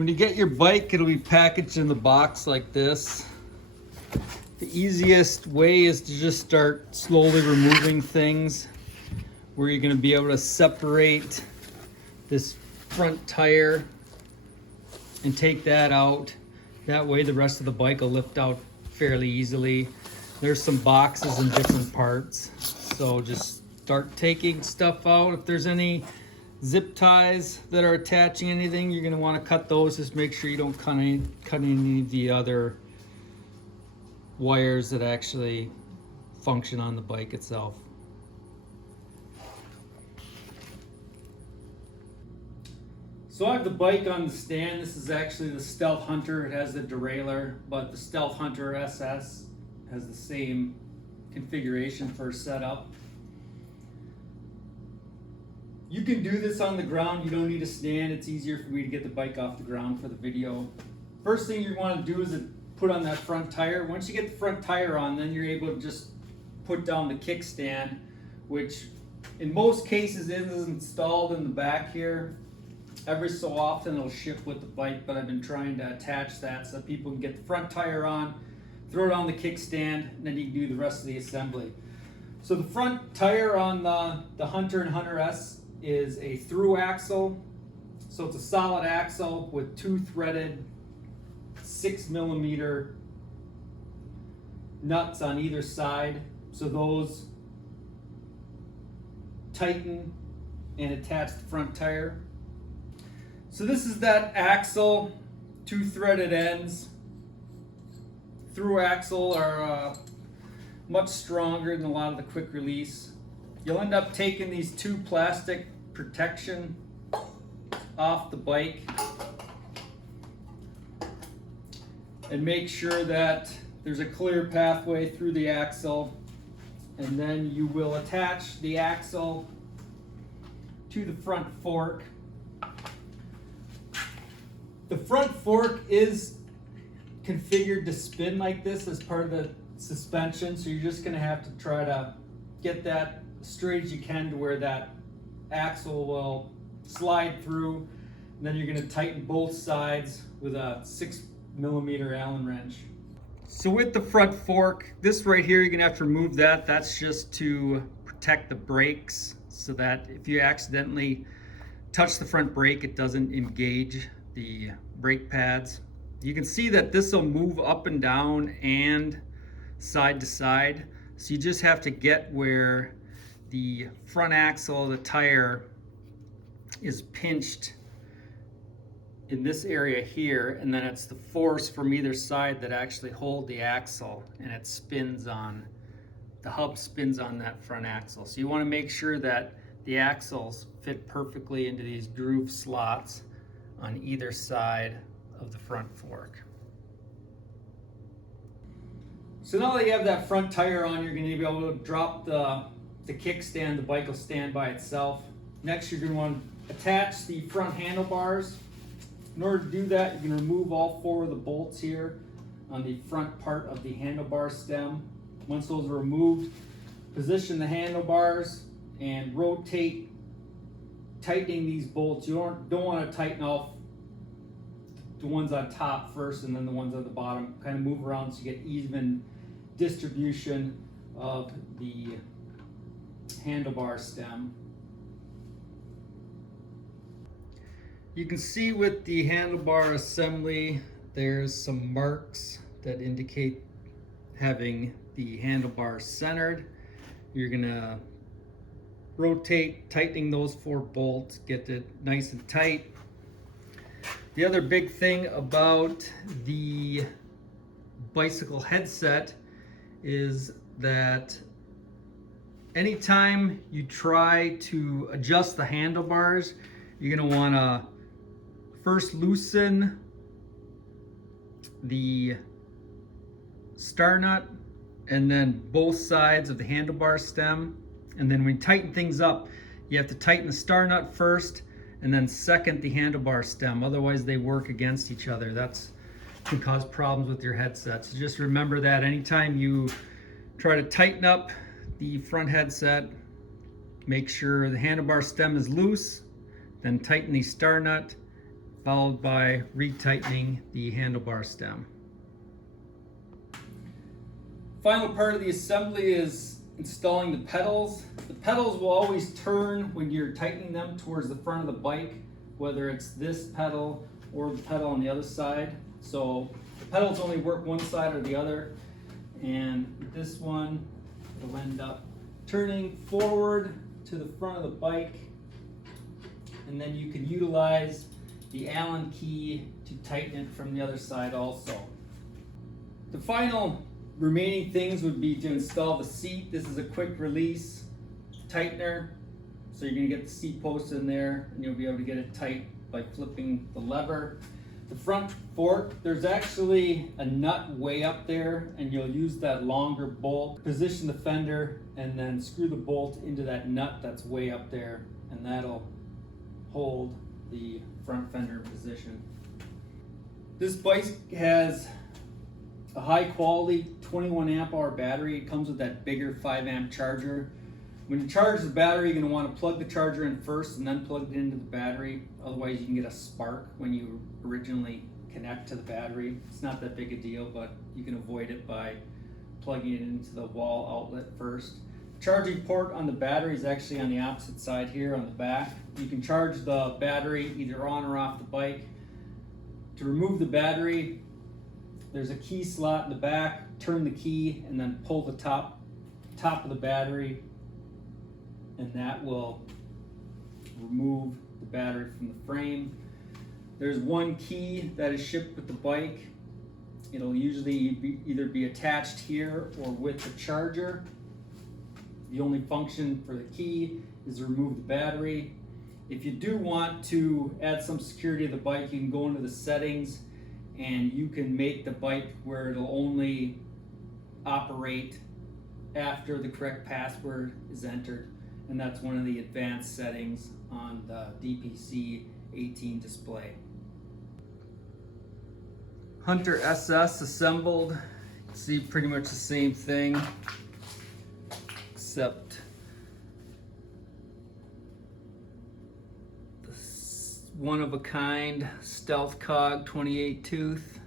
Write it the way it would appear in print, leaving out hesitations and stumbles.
When you get your bike, it'll be packaged in the box like this. The easiest way is to just start slowly removing things, where you're going to be able to separate this front tire and take that out. That way the rest of the bike will lift out fairly easily. There's some boxes and different parts, so just start taking stuff out. If there's any zip ties that are attaching anything, you're going to want to cut those. Just make sure you don't cut any of the other wires that actually function on the bike itself. So I have the bike on the stand. This is actually the Stealth Hunter. It has the derailleur, but the Stealth Hunter SS has the same configuration for setup. You can do this on the ground. You don't need a stand. It's easier for me to get the bike off the ground for the video. First thing you want to do is put on that front tire. Once you get the front tire on, then you're able to just put down the kickstand, which in most cases is installed in the back here. Every so often it'll ship with the bike, but I've been trying to attach that so that people can get the front tire on, throw it on the kickstand, and then you can do the rest of the assembly. So the front tire on the Hunter and Hunter S is a through axle. So it's a solid axle with two threaded 6mm nuts on either side. So those tighten and attach the front tire. So this is that axle, two threaded ends. Through axle are much stronger than a lot of the quick release. You'll end up taking these two plastic protection off the bike and make sure that there's a clear pathway through the axle, and then you will attach the axle to the front fork. The front fork is configured to spin like this as part of the suspension, so you're just going to have to try to get that straight as you can to where that axle will slide through, and then you're going to tighten both sides with a 6mm Allen wrench. So with the front fork, this right here, you're going to have to remove that. That's just to protect the brakes, so that if you accidentally touch the front brake, it doesn't engage the brake pads. You can see that this will move up and down and side to side. So you just have to get where the front axle of the tire is pinched in this area here, and then it's the force from either side that actually hold the axle, and it spins on, the hub spins on that front axle. So you want to make sure that the axles fit perfectly into these groove slots on either side of the front fork. So now that you have that front tire on, you're going to be able to drop the kickstand. The bike will stand by itself. Next, you're going to want to attach the front handlebars. In order to do that, you can remove all four of the bolts here on the front part of the handlebar stem. Once those are removed, position the handlebars and rotate, tightening these bolts. You don't want to tighten off the ones on top first and then the ones on the bottom. Kind of move around so you get even distribution of the handlebar stem. You can see with the handlebar assembly, there's some marks that indicate having the handlebar centered. You're gonna rotate, tightening those four bolts, get it nice and tight. The other big thing about the bicycle headset is that anytime you try to adjust the handlebars, you're going to want to first loosen the star nut and then both sides of the handlebar stem. And then when you tighten things up, you have to tighten the star nut first and then second the handlebar stem. Otherwise they work against each other. That's can cause problems with your headset. So just remember that anytime you try to tighten up the front headset, make sure the handlebar stem is loose, then tighten the star nut, followed by retightening the handlebar stem. Final part of the assembly is installing the pedals. The pedals will always turn when you're tightening them towards the front of the bike, whether it's this pedal or the pedal on the other side. So the pedals only work one side or the other, and this one will end up turning forward to the front of the bike, and then you can utilize the Allen key to tighten it from the other side also. The final remaining things would be to install the seat. This is a quick release tightener. So you're gonna get the seat post in there and you'll be able to get it tight by flipping the lever. The front fork, there's actually a nut way up there, and you'll use that longer bolt, position the fender, and then screw the bolt into that nut that's way up there, and that'll hold the front fender in position. This bike has a high quality 21 amp hour battery. It comes with that bigger 5 amp charger. When you charge the battery, you're going to want to plug the charger in first and then plug it into the battery. Otherwise you can get a spark when you originally connect to the battery. It's not that big a deal, but you can avoid it by plugging it into the wall outlet first. Charging port on the battery is actually on the opposite side here on the back. You can charge the battery either on or off the bike. To remove the battery, there's a key slot in the back. Turn the key and then pull the top of the battery, and that will remove the battery from the frame. There's one key that is shipped with the bike. It'll usually either be attached here or with the charger. The only function for the key is to remove the battery. If you do want to add some security to the bike, you can go into the settings and you can make the bike where it'll only operate after the correct password is entered. And that's one of the advanced settings on the DPC 18 display. Hunter SS assembled. You can see pretty much the same thing, except this one of a kind stealth cog 28 tooth.